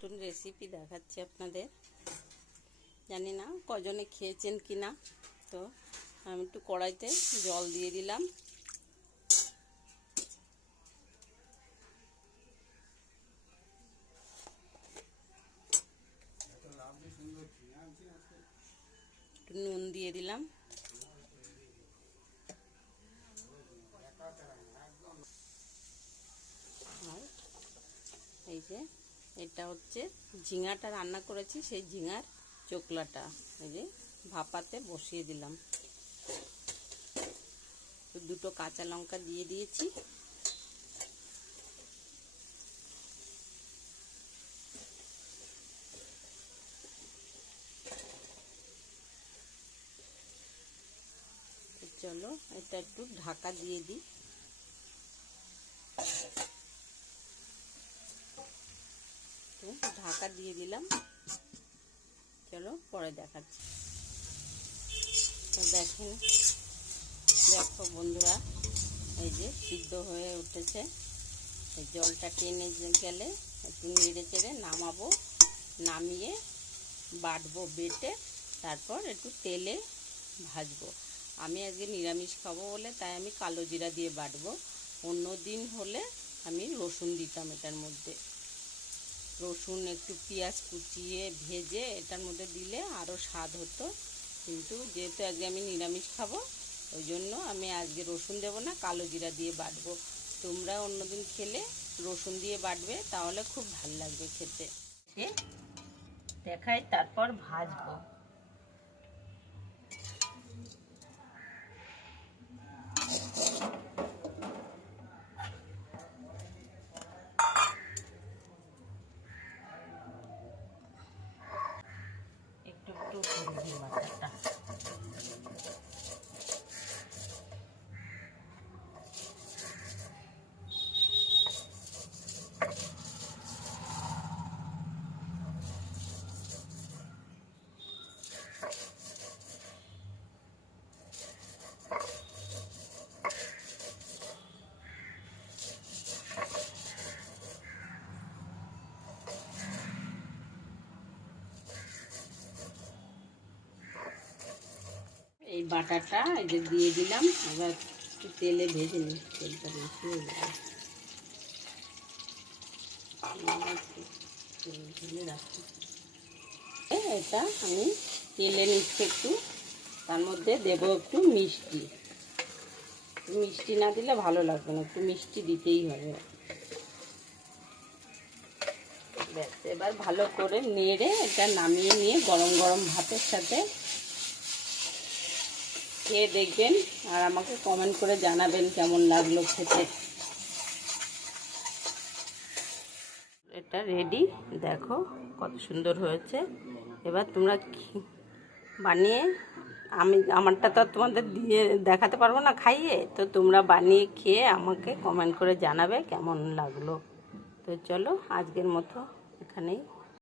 নতুন রেসিপি দেখাচ্ছি আপনাদের। জানি না কজনে খেয়েছেন কি না তো আমি একটু কড়াইতে জল দিয়ে দিলাম। একটু নুন দিয়ে দিলাম। আর এই যে এটা হচ্ছে ঝিঙাটা রান্না করেছি, সেই ঝিঙার চোকলাটা। এই যে ভাপাতে বসিয়ে দিলাম। দুটো কাঁচা লঙ্কা দিয়ে দিয়েছি। চলো এটা একটু ঢাকা দিয়ে দিই। তো ঢাকা দিয়ে দিলাম। চলো পরে দেখাচ্ছি। তো দেখেন, দেখো বন্ধুরা, এই যে সিদ্ধ হয়ে উঠেছে। জলটা টেনে গেলে একটু নেড়ে চেড়ে নামাবো, নামিয়ে বাটবো, বেটে তারপর একটু তেলে ভাজবো। আমি আজকে নিরামিষ খাব বলে, তাই আমি কালো জিরা দিয়ে বাটবো। অন্য দিন হলে আমি রসুন দিতাম এটার মধ্যে। রসুন একটু পেঁয়াজ কুচিয়ে ভেজে এটার মধ্যে দিলে আরও স্বাদ হতো। কিন্তু যেহেতু আজকে আমি নিরামিষ খাব, ওই জন্য আমি আজকে রসুন দেবো না, কালো জিরা দিয়ে বাটবো। তোমরা অন্যদিন খেলে রসুন দিয়ে বাটবে, তাহলে খুব ভালো লাগবে খেতে। দেখাই, তারপর ভাজবো। বাটাটা এই যে দিয়ে দিলাম এবার একটু তেলে ভেজে নিই তেলটা বেশি হয়ে এ, এটা আমি তেলে নিচ্ছি একটু তার মধ্যে দেবো একটু মিষ্টি। মিষ্টি না দিলে ভালো লাগবে না একটু মিষ্টি দিতেই হবে। ব্যাস এবার ভালো করে নেড়ে এটা নামিয়ে নিয়ে গরম গরম ভাতের সাথে খেয়ে দেখবেন আর আমাকে কমেন্ট করে জানাবেন কেমন লাগল খেতে। এটা রেডি দেখো কত সুন্দর হয়েছে। এবার তোমরা বানিয়ে, আমি আমারটা তো তোমাদের দিয়ে দেখাতে পারব না খাইয়ে, তো তোমরা বানিয়ে খেয়ে আমাকে কমেন্ট করে জানাবে কেমন লাগল। তো চলো আজকের মতো এখানেই।